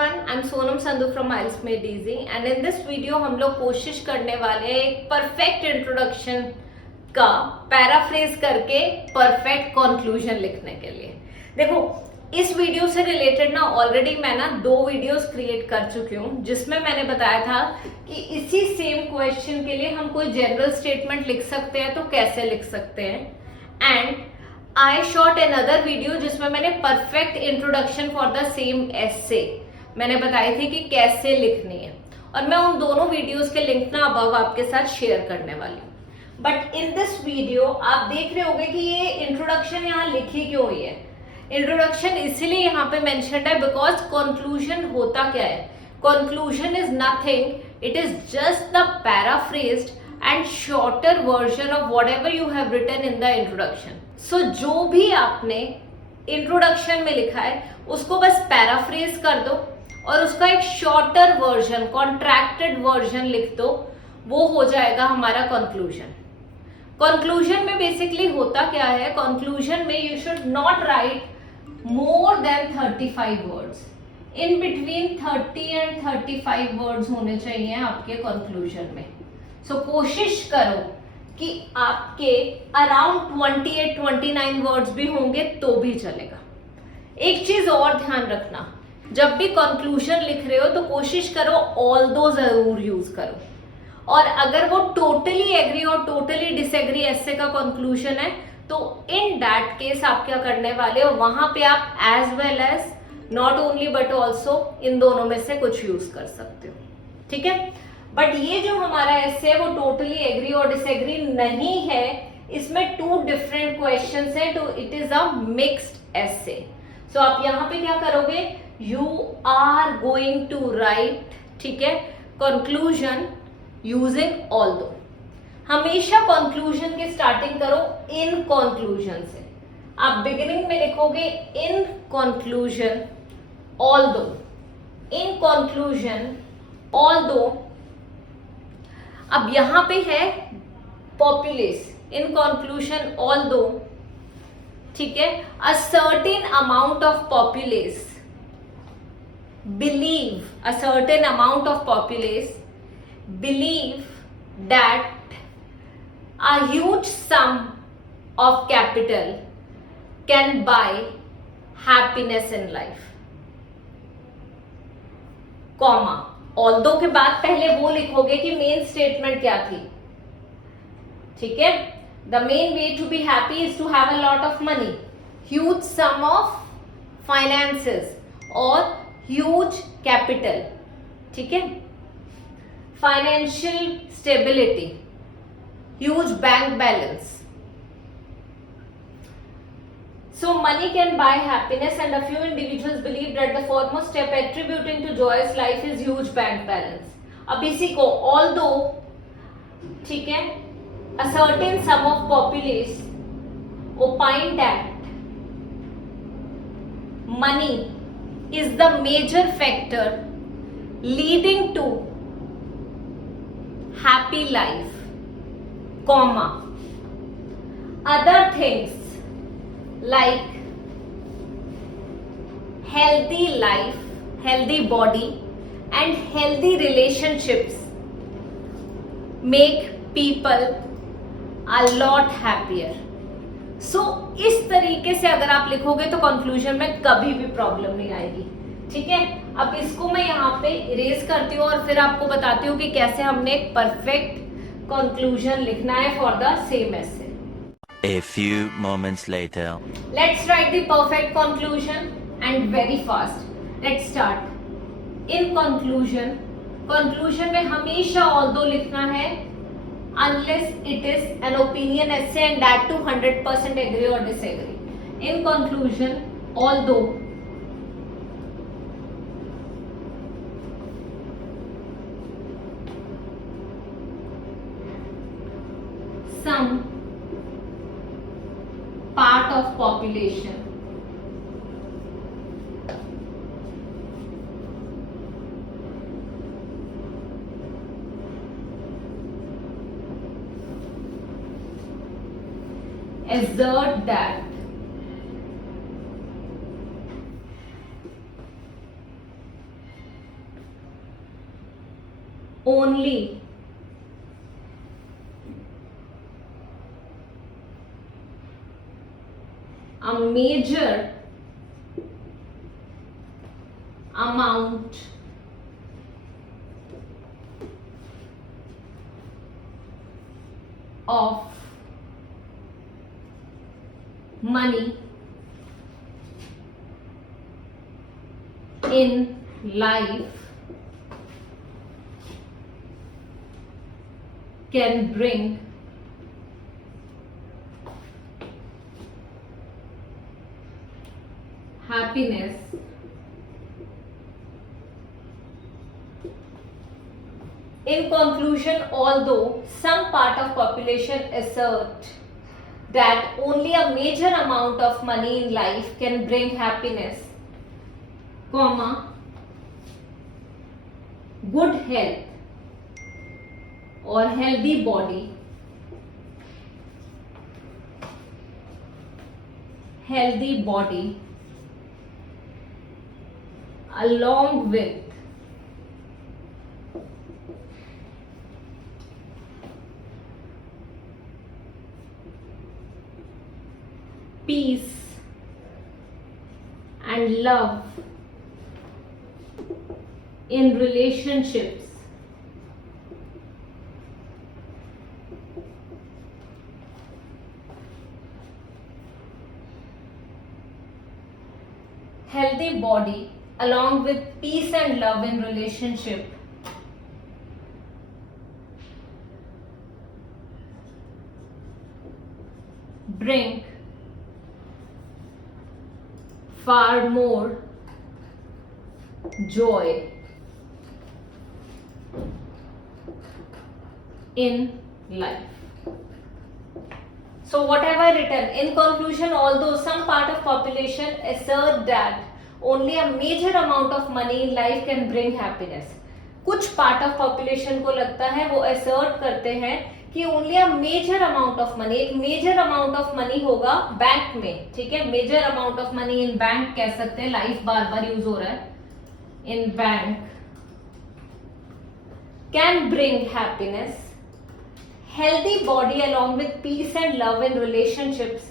everyone, I'm Sonam Sandhu from IELTS Made Easy and in this video हम लोग कोशिश करने वाले हैं एक परफेक्ट इंट्रोडक्शन का पैराफ्रेज करके परफेक्ट कंक्लूजन लिखने के लिए। देखो, इस वीडियो से रिलेटेड ना ऑलरेडी मैं ना 2 वीडियोस क्रिएट कर चुकी हूँ जिसमें मैंने बताया था कि इसी सेम क्वेश्चन के लिए हम कोई जनरल स्टेटमेंट लिख सकते हैं तो कैसे लिख सकते हैं। And I shot another video जिसमें मैंने perfect introduction for the same essay मैंने बताई थी कि कैसे लिखनी है, और मैं उन दोनों वीडियोस के लिंक ना अबव आपके साथ शेयर करने वाली हूँ। बट इन दिस वीडियो आप देख रहे होंगे कि ये इंट्रोडक्शन यहाँ लिखी क्यों हुई है। इंट्रोडक्शन इसीलिए यहाँ पे मेंशन्ड है बिकॉज कंक्लूजन होता क्या है। Conclusion is nothing, it is just the paraphrased and shorter version of whatever you have written in the introduction. So जो भी आपने इंट्रोडक्शन में लिखा है उसको बस पैराफ्रेज कर दो और उसका एक शॉर्टर वर्जन, कॉन्ट्रैक्टेड वर्जन लिख दो, वो हो जाएगा हमारा कंक्लूजन। कंक्लूजन में बेसिकली होता क्या है, कंक्लूजन में you should not right more than 35 words, in between 30 एंड 35 वर्ड्स होने चाहिए आपके कंक्लूजन में। सो कोशिश करो कि आपके अराउंड 28-29 वर्ड्स भी होंगे तो भी चलेगा। एक चीज और ध्यान रखना, जब भी कंक्लूजन लिख रहे हो तो कोशिश करो ऑल दो जरूर यूज करो, और अगर वो टोटली एग्री और टोटली डिसएग्री ऐसे का कंक्लूजन है तो इन दैट केस आप क्या करने वाले हो, वहां पे आप as well as not only but also इन दोनों में से कुछ यूज कर सकते हो। ठीक है, बट ये जो हमारा एस्से है वो टोटली एग्री और डिसएग्री नहीं है, इसमें 2 डिफरेंट क्वेश्चंस हैं, तो it is a mixed essay. So आप यहाँ पे क्या करोगे, you are going to write, ठीक है, कंक्लूजन यूजिंग ऑल दो। हमेशा कंक्लूजन की स्टार्टिंग करो इन कंक्लूजन से। आप बिगिनिंग में लिखोगे इन कंक्लूजन ऑल दो, इन कंक्लूजन ऑल दो। अब यहां पे है पॉपुलेस, इन कंक्लूजन ऑल दो, ठीक है, a certain amount of populace believe, a certain amount of populace believe that a huge sum of capital can buy happiness in life, comma, although के बाद पहले वो लिखोगे कि मेन स्टेटमेंट क्या थी। ठीक है, the main way to be happy is to have a lot of money, huge sum of finances और ह्यूज कैपिटल, ठीक है, financial stability, huge bank balance. So money can buy happiness and a few individuals believe that the foremost step attributing to joyous life is huge bank balance. अब इसी को although, ठीक है, a certain sum of populace opine that money is the major factor leading to happy life, comma, other things like healthy life, healthy body and healthy relationships make people a lot happier. So इस तरीके से अगर आप लिखोगे तो कंक्लूजन में कभी भी प्रॉब्लम नहीं आएगी। ठीक है, अब इसको मैं यहाँ पे इरेज करती हूँ और फिर आपको बताती हूँ कि कैसे हमने एक परफेक्ट कंक्लूजन लिखना है for the same essay. A few moments later. Let's write the perfect conclusion and very fast. Let's start. In conclusion, conclusion में हमेशा although लिखना है unless it is an opinion essay and that too 100% agree or disagree. In conclusion, although some part of population assert that only a major amount of money in life can bring happiness. In conclusion, although some part of population assert that only a major amount of money in life can bring happiness, comma, good health or healthy body, along with peace and love in relationships healthy body along with peace and love in relationship bring far more joy in life. So what have I written? In conclusion, although some part of population assert that only a major amount of money in life can bring happiness. कुछ part of population को लगता है, वो assert करते हैं कि only a major amount of money, एक major amount of money होगा बैंक में, ठीक है, major amount of money in bank कह सकते हैं, लाइफ बार बार यूज हो रहा है, in bank can bring happiness, healthy body along with peace and love in relationships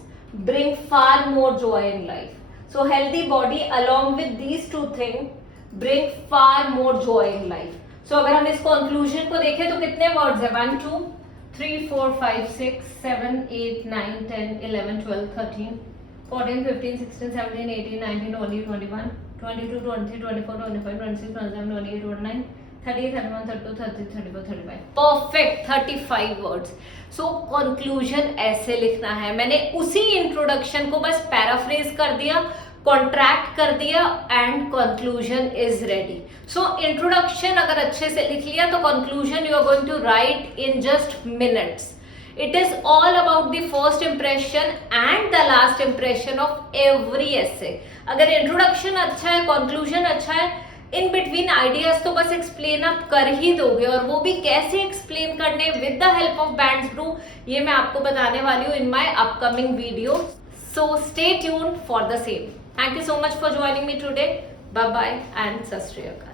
bring far more joy in life. So healthy body along with these two things bring far more joy in life. So अगर हम इस conclusion को देखें तो कितने words है? 1 2 3 4 5 6 7 8 9 10 11 12 13 14 15 16 17 18 19 20 21 22 23 24 25 26 27 28 29 30 31 32 33 34 35 परफेक्ट 35 words. So conclusion ऐसे लिखना है. मैंने उसी इंट्रोडक्शन को बस पैराफ्रेज कर दिया, कॉन्ट्रैक्ट कर दिया and conclusion is ready. So introduction अगर अच्छे से लिख लिया तो conclusion you are going to write in just minutes. It is all about the first impression and the last impression of every essay. अगर इंट्रोडक्शन अच्छा है, कंक्लूजन अच्छा है, इन बिटवीन आइडियाज तो बस एक्सप्लेन आप कर ही दोगे, और वो भी कैसे एक्सप्लेन करने with the help of bands ब्रू, ये मैं आपको बताने वाली हूँ in my upcoming video. So stay tuned for the same. Thank you so much for joining me today. Bye bye and Sat Sri अकाल.